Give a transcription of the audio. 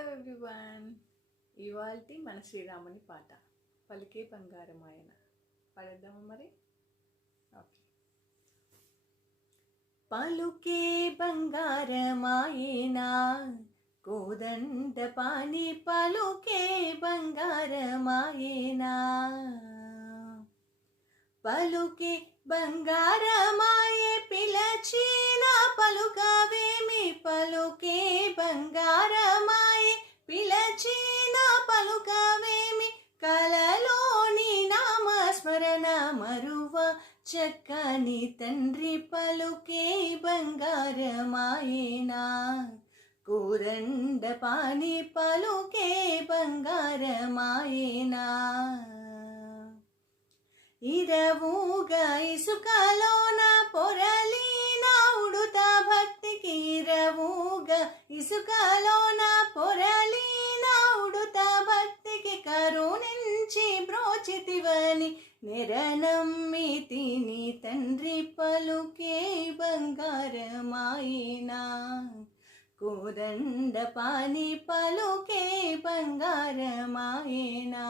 Hello everyone, ఇవాల్టి మన శ్రీరాముని పాట పలికే బంగారమాయన పాడేద్దామా మరి? ఓకే. పలుకే బంగారమాయన కోదండ పాని పలుకే బంగారమాయన పలుకే బంగారమాయే పిలచిన పలుకవేమి పలుకే బంగారమాయే పిలచిన పలుకవేమి కలలోని నామస్మరణ మరువ చక్కని తండ్రి పలుకే బంగారమాయేనా కోదండ పాని పలుకే బంగారమాయేనా ఇరవుగా ఇసుకలోన పొరలిన ఉడుత భక్తికి ఇరవుగా ఇసుకలోన పొరలిన ఉడుత భక్తికి కరుణించి బ్రోచితివని నెరనమ్మితిని తండ్రి పలుకే బంగారమాయేనా కోదండ పాని పలుకే బంగారమాయేనా